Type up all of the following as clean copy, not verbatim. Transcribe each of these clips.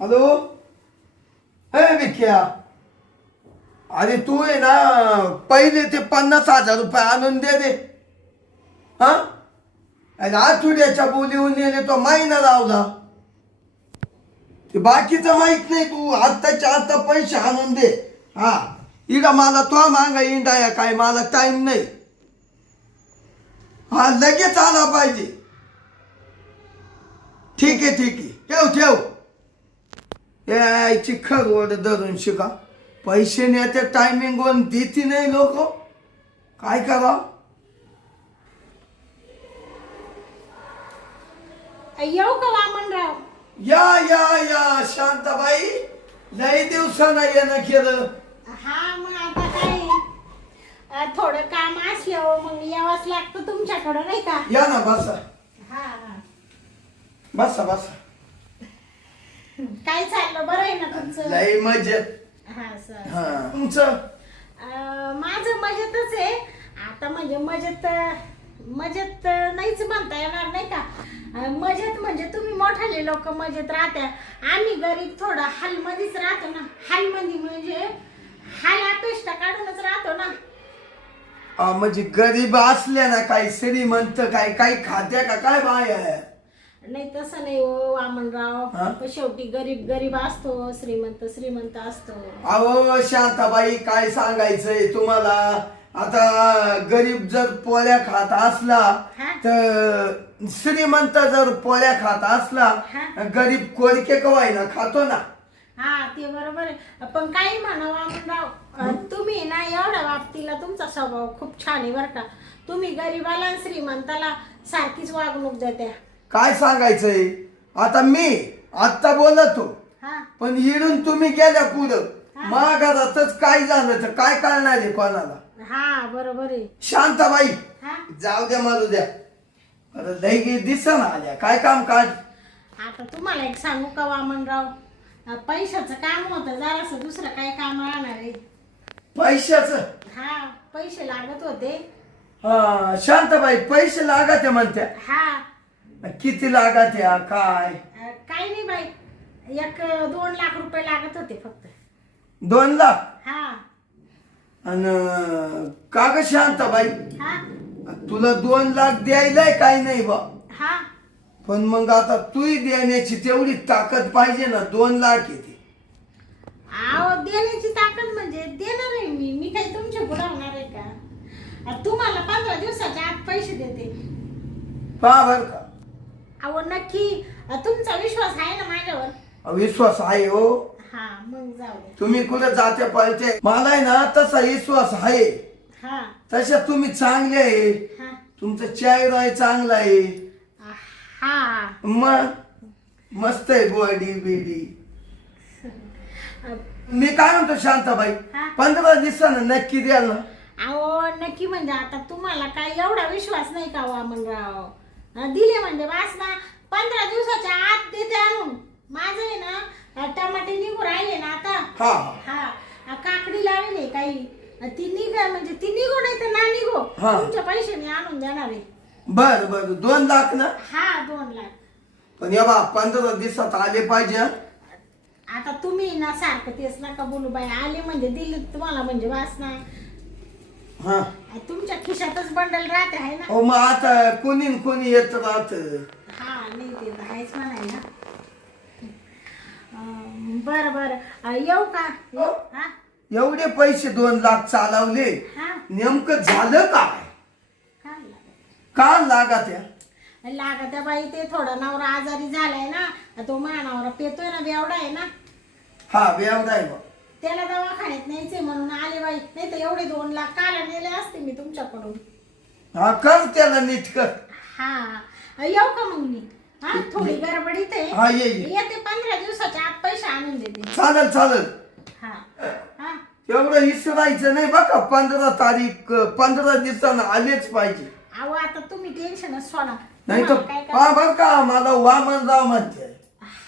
Hello. हे विख्या, अरे तू आहे ना पहिले ते 50,000 रुपये आणून दे. हा, आठवड्याच्या बोलीहून नेले तो महिना लावला. ते बाकीचं माहित नाही, तू आत्ताच्या आत्ता पैसे आणून दे. हा, इकडं मला तो मागा इंडाया काय, मला टाइम नाही. हा, लगेच आला पाहिजे. ठीक आहे ठीक आहे, ठेव. यायची खरवड धरून शिका. पैसे नेते टायमिंग वर देती नाही लोक, काय करा. येऊ का वामनराव? या शांताबाई, लई दिवसानं येणं केलं. हा, मग आता काय थोडं काम असलं मग यावंच लागतं तुमच्याकडं, नाही का? या ना, बसा. हा. बसा. काय चाललं, बरं आहे ना तुमचं? लई मजेत. हा सर. हा, तुमचं? माझं मजेतच आहे. आता म्हणजे मजेत नाहीच म्हणता येणार, नाही का? मजेत म्हणजे तुम्ही मोठाले लोक मजेत राहत्या, आम्ही गरीब थोडं हालमध्येच राहतो ना. हालमध्ये म्हणजे हाल अपेष्टा काढूनच राहतो ना. म्हणजे गरीब असल्या ना, काही श्रीमंत काही खात्या का काय बाय? नाही तसं नाही हो वामनराव, शेवटी गरीब असतो, श्रीमंत असतो. अहो शांताबाई, काय सांगायचंय तुम्हाला. आता गरीब जर पोळ्या खात असला तर श्रीमंत जर पोळ्या खात असला, गरीब कोरिके कवायना खातो ना. हा, ते बरोबर आहे. पण काही म्हणा वामनराव, तुम्ही ना एवढ्या बाबतीला तुमचा स्वभाव खूप छान आहे बरं का. तुम्ही गरीबाला आणि श्रीमंताला सारखीच वागणूक देत्या. काय सांगायचंय आता, मी आत्ता बोलतो, पण इडून तुम्ही गेल्या पुढं माघारातच काय झालं तर काय कळणार आहे कोणाला. हा, बरोबर आहे. शांताबाई, जाऊ द्या मारू द्या. लई दिसन आल्या, काय काम काढ. आता तुम्हाला एक सांगू का वामनराव, पैशाचं काम होतं जरासं, दुसरं काय काम राहणार आहे? पैशाचं? हा, पैसे लागत होते. हा, शांताबाई पैसे लागत म्हणत्या. हा. किती लागत या काय? काही नाही बाई, 1-2 लाख रुपये लागत होते फक्त. 2 लाख? हा. आणि का ग शांताबाई, हा. तुला 2 लाख द्यायलाय काय नाही बा. हा. पण मग आता तूही देण्याची तेवढी ताकद पाहिजे ना. 2 लाख येते. आहो, देण्याची ताकद म्हणजे देणार आहे मी काही तुमच्या पुढे होणार आहे का? तुम्हाला 15 दिवसाच्या आत पैसे देते. पहा बर का. अहो नक्की, तुमचा विश्वास आहे ना माझ्यावर? विश्वास आहे हो. हा, मग जाऊ दे. तुम्ही कुठे जाते पळते, मला आहे ना तसा विश्वास आहे. हा. तशा तुम्ही चांगले आहे, तुमचं चेहरा आहे चांगला आहे. हा, मग मस्त आहे बॉडी बिडी. मी काय म्हणतो शांताबाई, 15 दिवसानं नक्की द्याल ना? अहो नक्की म्हणजे आता तुम्हाला काय एवढा विश्वास नाही का वामनराव? दिले म्हणजे वास ना, 15 दिवसाच्या आत देते आणून. माझं आहे ना टमाटे निघू राहिले ना आता. हा, काकडी लावले काही, ती निघा म्हणजे ती निघू नाही तर ना निघो, तुमचे पैसे मी आणून देणार आहे. बर 2 लाख ना? हा, 2 लाख. पण या बा 15 दिवसात आले पाहिजे. आता तुम्ही ना सारखं तेच नका बोलू बाई, आले म्हणजे दिले तुम्हाला म्हणजे वास ना. हा, तुमच्या खिशातच बंडल राहते आहे ना. हो, मग आता कोणी येत राहत. हा, नाही ते तर आहेच म्हणायला. बर येऊ का? हा, एवढे पैसे 2 लाख चालवले, नेमकं झालं काय? का लागत या? लागत बाई, ते थोडा नवरा आजारी झालाय ना, तो नवरा पेतोय ना, बेवडा आहे ना. हा, बेवडा आहे बा. त्याला दवाखान्यात न्यायचे म्हणून आले बाई, नाही तर एवढे 2 लाख काला नेले असते मी तुमच्याकडून. हा, कर त्याला नीट कर. हा, येऊ का मग मी? हा, थोडी गडबडीत आहे. हा, ये. येते 15 दिवसाच्या आत पैसे आणून देते. चालेल. हा. एवढं विसरायचं नाही बघा. 15 तारीख 15 दिवसानं आलेच पाहिजे. अहो आता तुम्ही टेन्शनच सोडा. नाही तर पहा बर का, मला वामनराव म्हणते.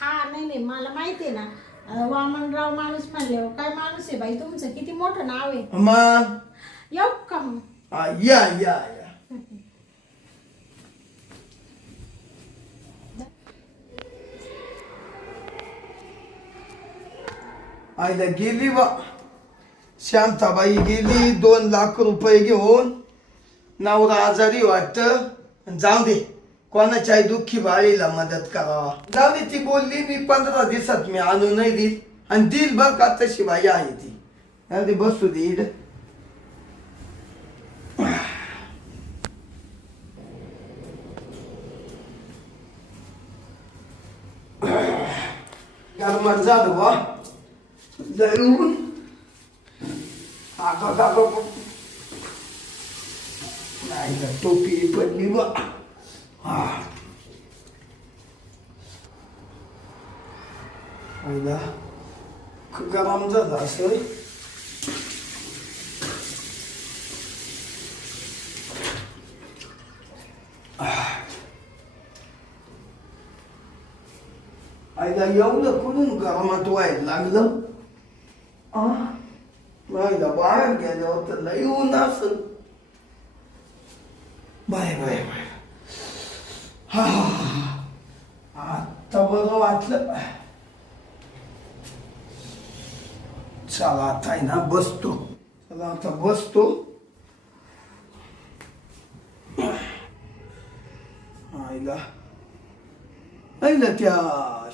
हा, नाही मला माहिती आहे ना, वामनराव माणूस म्हणले. काय माणूस आहे बाई तुमचं, किती मोठं नाव आहे. मग येऊ का मग? या. आईला गेली बा शांताबाई गेली 2 लाख रुपये घेऊन. नवरा आजारी वाटत. जाऊ दे कोणाच्याही दुःखी बाळीला मदत करावा. जाऊ दे ती बोलली मी 15 दिवसात मी आणून नाही देईल आणि दिल बघ का तशी बाई आहे ती. अरे बसू दे इड. गरमट झालं बा जरूर. नाही टोपी पडली बा. आईला गरम झालं असं. आईला एवढं कुठून गरमात व्हायला लागलं. आईला बाहेर गेल्यावर तर लई ऊन असं. Bye bye bye. आता बरं वाटलं. चला आता आहे ना बसतो. चला आता बसतो. आईला त्या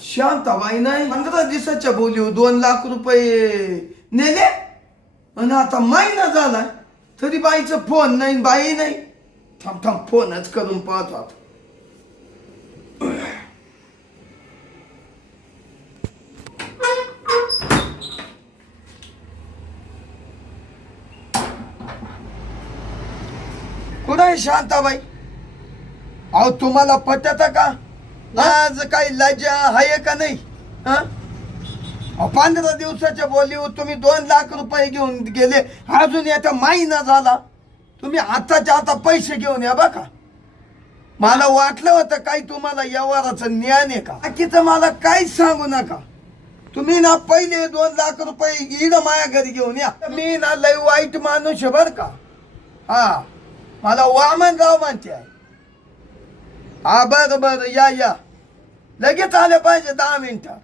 शांताबाई नाही 15 दिवसाच्या बोलीव 2 लाख रुपये नेले आणि आता महिना झालाय तरी बाईचा फोन नाही बाई नाही. थांब थांब फोनच करून पाहतो आता. कुठं आहे शांताबाई? अहो तुम्हाला पटत का आज काही लज्जा आहे का नाही? 15 दिवसाच्या बोलीवर तुम्ही 2 लाख रुपये घेऊन गेले. अजून याचा महिना झाला. तुम्ही आताच्या आता पैसे घेऊन या बघा. मला वाटलं होतं काही तुम्हाला व्यवहाराचं ज्ञान आहे का. बाकीचं मला काहीच सांगू नका. तुम्ही ना पहिले 2 लाख रुपये इड माया घरी घेऊन या. मी ना लय वाईट माणूस आहे बर का. मला वामनराव म्हणते आहे. बरं बरं या लगेच आले पाहिजे 10 मिनिटं.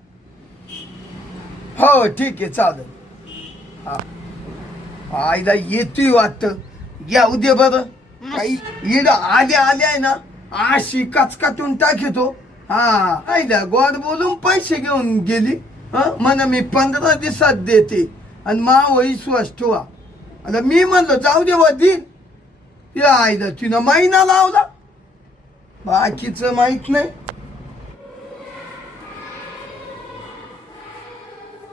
हो ठीक आहे चालेल. आईला येतोय वाटतं. येऊ दे बरं. काही इड आल्या आहे ना अशी कचकाटून टाकतो. आईला गोड बोलून पैसे घेऊन गेली. म्हण मी 15 दिवसात देते आणि मा विश्वास ठेवा. आता मी म्हणलो जाऊ दे व देईल. या आईला तिनं महिना लावला. बाकीचं माहित नाही.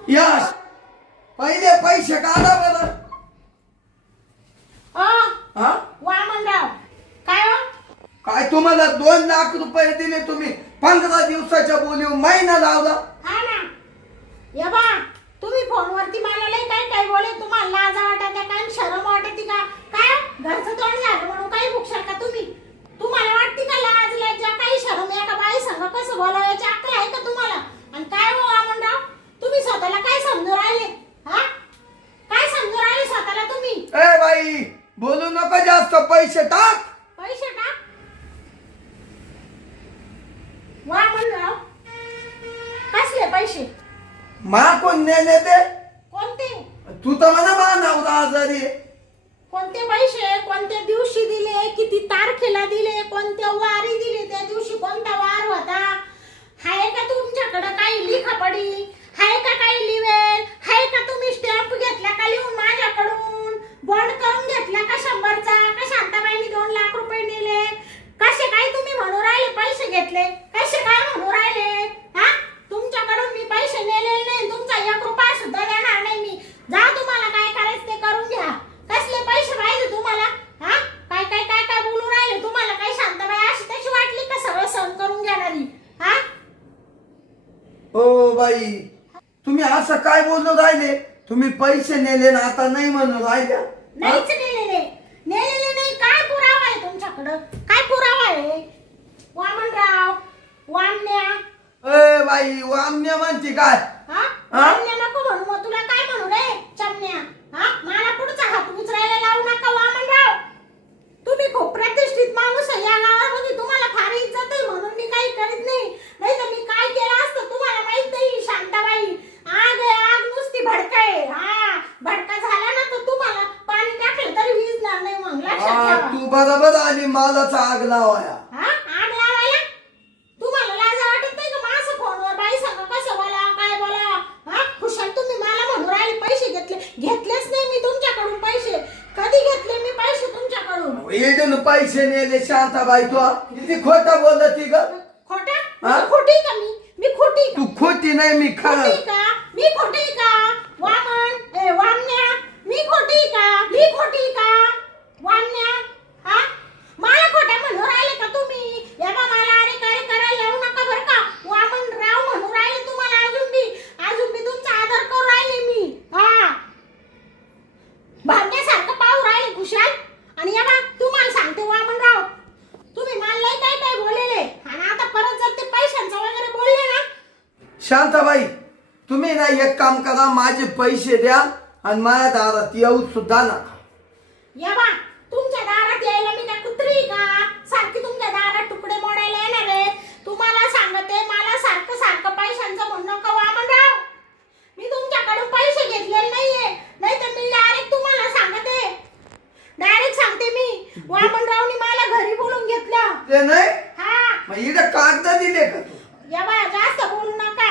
यश पहिले पैसे काढा बरं. वामनराव काय हो? काय तुम्हाला 2 लाख रुपये दिले तुम्ही 15 दिवसाच्या बोलीवर महिना लावला. हा ना या बा तुम्ही फोनवरती मला लय काय बोले. तुम्हाला लाज वाटत काय शरम वाटते का काय? घरचं तोंड झालं म्हणून काही भुकशाल का तुम्ही? तुम्हाला वाटते का लाज लज्जा काही शरम एका बाई संग कसं बोलायची अक्कल आहे का तुम्हाला? आणि काय हो वामनराव तुम्ही स्वतःला काय समजून राहिले? काय समजून राहिले स्वतःला तुम्ही? ए बाई बोलू नका जास्त. पैसे टाक. पैसे टाक. वामनराव कसले पैसे? मा कोण नेले ते? कोणते? तू तर म्हणा मा नवरा आजारी. कोणते पैसे? कोणत्या दिवशी दिले? किती तारखेला दिले? कोणत्या वारी दिले? त्या दिवशी कोणता वार होता? हाय का तुमच्याकडे काही लिखापडी? हाय का काही लिवेल? हाय का तुम्ही स्टॅम्प घेतला का लिहून माझ्याकडून? बॉन्ड करून घेतला का 100चा? का शांताबाईंनी 2 लाख रुपये नेले? कसे काय तुम्ही म्हणू राहिले पैसे घेतले? कसे काय म्हणू राहिले? तुमच्याकडून मी पैसे नेलेले नाही. तुमचा 1 रुपया सुद्धा देणार नाही मी. जा तुम्हाला काय करायचं ते करून घ्या. कसले पैसे पाहिजे तुम्हाला? काय काय काय काय बोलू राहिले? तुम्हाला काही शांताबाई अशी तशी वाटली का सगळं सहन करून घेणारी? ओ बाई तुम्ही असं काय बोलू राहिले? तुम्ही पैसे नेले ना आता नाही म्हणून राहिल्या. नाहीच नेलेले नाही. काय पुरावा आहे तुमच्याकडं? काय पुरावा आहे? वामनराव वामन्या. ए बाई वामन्या म्हणते काय? वामन्या नको म्हणू. मग तुला काय म्हणू रे चमन्या? मला पुढचा हात उचरायला लावू नका वामनराव. तुम्ही खूप प्रतिष्ठित माणूस आहे या गावामध्ये. तुम्हाला फार इज्जत आहे म्हणून मी काही करीत नाही. नाही तर मी काय केलं असतं तुम्हाला माहित नाही. शांताबाई आग नुसती भडक पैसे नेले शांताबाई तू किती खोटं बोलत ग खोटा हा? खोटी का मी खोटी का तू खोटी नाही मी खरं खोटी का मी खोटी का वामन वामन्या मी खोटी का वामन्या हा मला खोटा म्हणून राहिले का तुम्ही याबा मला अरे काय करायला लावू नका बरं का वामन राव म्हणून राहिले तुम्हाला अजून बी तुमचा आदर करू राहिले मी हा भांड्यासारखं पाहू राहिले खुशाल आणि याबा तुम्हाला सांगते वामनराव तुम्ही मला लय काय बोललेले आणि आता परत जर ते पैशांचं वगैरे बोलले ना शांताबाई तुम्ही ना एक काम करा माझे पैसे द्या आणि माझ्या दारात येऊ सुद्धा नका या बा तुमच्या दारात यायला मी काय कुत्री का सारखी तुमच्या दारात तुकडे मोडायला येणार आहे तुम्हाला सांगते मला सारखं पैशांचं म्हणू नका वामनराव मी तुमच्याकडून पैसे घेतलेले नाहीये नाही तर मी डायरेक्ट तुम्हाला सांगते डायरेक्ट सांगते मी वामनरावनी मला घरी बोलून घेतलं ते नाही हा मग इकडे कागद दिले का तू या बा जास्त बोलू नका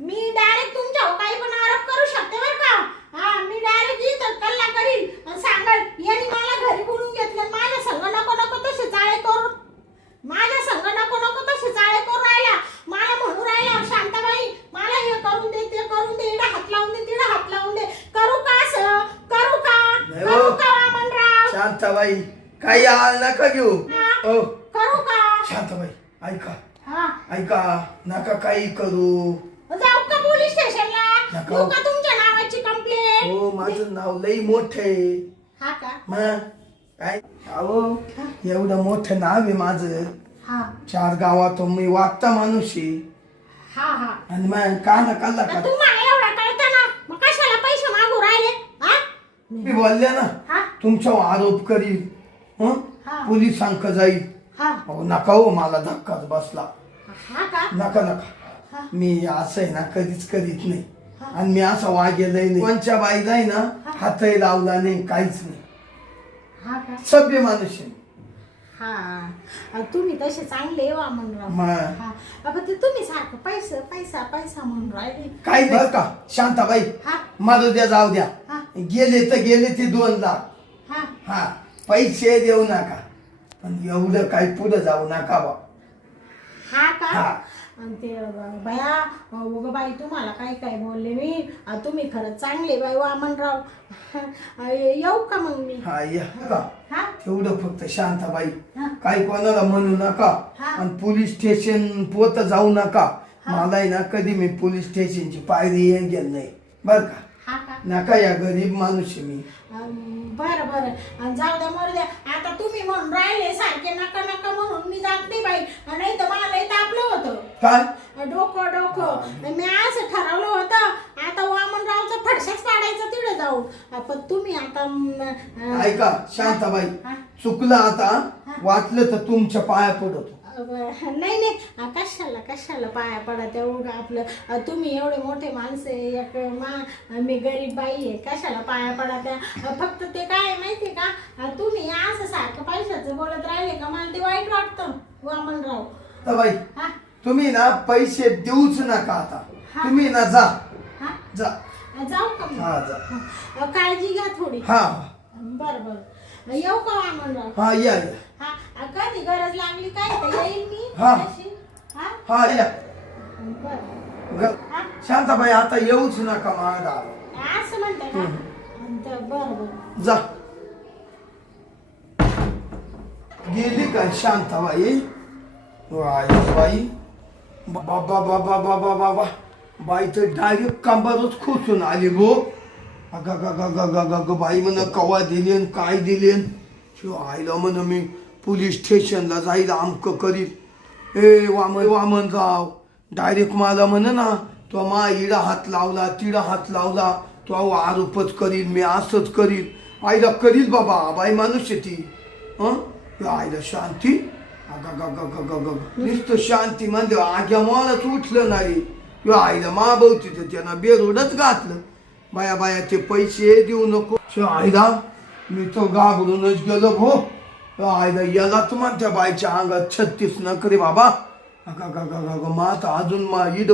मी डायरेक्ट तुमच्यावर काही पण आरोप करू शकते बरं का हा मी डायरेक्ट इथं कल्ला करीन आणि सांगल यांनी मला घरी बोलून घेतलं माझ्या संग नको तसे चाळे करून माझ्या संग नको तसे चाळे करून राहिला मला म्हणू राहिला शांताबाई मला हे करून दे ते करून दे इकडे हात लावून दे तिकडे हात लावून दे करू का असं करू का वामनराव शांताबाई काही आळ नका घेऊ ओ करू का शांताबाई ऐका हा ऐका नका काही करू जाऊ का पोलीस स्टेशनला नको. देऊ का तुमच्या नावाची कंप्लेंट हो माझं नाव लई मोठं आहे हा का मग काय अहो एवढं मोठं नाव आहे माझं हा 4 गावात मी वागता माणूस आहे हा आणि मग का नका का तुम्हाला एवढा कळतं ना मग कशाला पैसे मागू राहिले हा मी बोलले ना हा तुमच्यावर आरोप करील हं? हा. पोलिसांक जाईल हा अहो नका हो मला धक्काच बसला हा का नका हा. मी असं आहे ना कधीच करीत नाही हा. आणि मी असं वागेलही नाही कोणच्या बाईला आहे ना हा. हातही लावला नाही काहीच नाही हा का सभ्य माणूस आहे हा तुम्ही तसे चांगले वामनराव मग हा अगं ते तुम्ही सारखं पैसा म्हणून राहिले काही बरं का शांताबाई हा मारू द्या जाऊ द्या हा गेले तर गेले ते 2 लाख हा हा पैसे देऊ नका पण एवढं काही पुढे जाऊ नका बा हा का हा. आणि ते बाया उगं बाई तुम्हाला काय बोलले मी तुम्ही खरंच चांगले बाई वामनराव येऊ का मग मी हा या का हा तेवढं फक्त शांताबाई हा. काही कोणाला म्हणू नका हा. आणि पोलीस स्टेशन पोत जाऊ नका हा. मला आहे ना कधी मी पोलीस स्टेशनची पायरी येऊन गेल नाही बर का हा का नका या गरीब माणूस आहे मी बरं जाऊ द्या मरू द्या आता तुम्ही म्हणून राहिले सारखे नका म्हणून मी जात नाही बाई नाही तर मला इथं आपलं होतं काय डोकं मी असं ठरवलं होतं आता वामनरावचं फडशाच काढायचं तिकडे जाऊ पण तुम्ही आता ऐका शांताबाई हा. चुकलं आता हा. वाटलं तर तुमच्या पाया पडतो नाही कशाला पाया पडा तेवढं आपलं तुम्ही एवढे मोठे माणसं एक मी गरीब बाई आहे कशाला पाया पडा त्या फक्त ते काय माहितीये का तुम्ही असं सारखं पैशाचं बोलत राहिले का मला ते वाईट वाटतं वामनराव तर बाई हा तुम्ही ना पैसे देऊच नका आता हा. तुम्ही ना जा हा जा जाऊ का मग? हा जा काळजी घ्या थोडी हा बरं येऊ का वामनराव हा या हा कधी गरज लागली काय तर येईल मी हा. तशी. हा हा या बरं हा शांताबाई आता येऊच नका माझा असं म्हणते का बरं जा गेली काय शांताबाई बाई बाबा बाबा बाबा बाबा बाई तर डायरेक्ट कंबरच खोचून आली भो अग बाई म्हण कवा दिलेन काय दिलेन शिव आईला म्हण मी पोलीस स्टेशनला जाईल आमक करीत वामनराव डायरेक्ट मला म्हण ना तो मा इडा हात लावला तिडा हात लावला तो आरोपच करील मी असंच करील आईला करील बाबा बाई माणूस आहे ती आईला शांती नुसतं शांती म्हणजे आग्या मलाच उठलं नाही किंवा आईला माभवती तर त्यानं बेरोडच घातलं बाया ते पैसे देऊ नको आईला मी तो घाबरूनच गेलो भो आईला याला तर म्हणत्या बाईच्या अंगात 36 नखरे बाबा मात अजून मा इड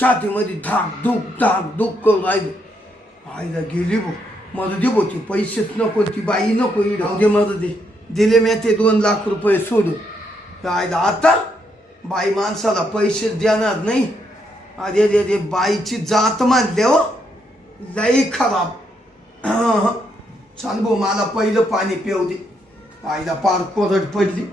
छातीमध्ये धाक धूक करून राहिली आईला गेली भो मला दे भो ती पैसेच नको ती बाई नको इड दे मला दिले मी ते 2 लाख रुपये सोडून. काय आता बाई माणसाला पैसे देणार नाही. अरे रे रे बाईची जात मानले हो, लई खराब. चाल भाऊ मला पहिलं पाणी पिऊ दे. आईला पार कोरड पडली.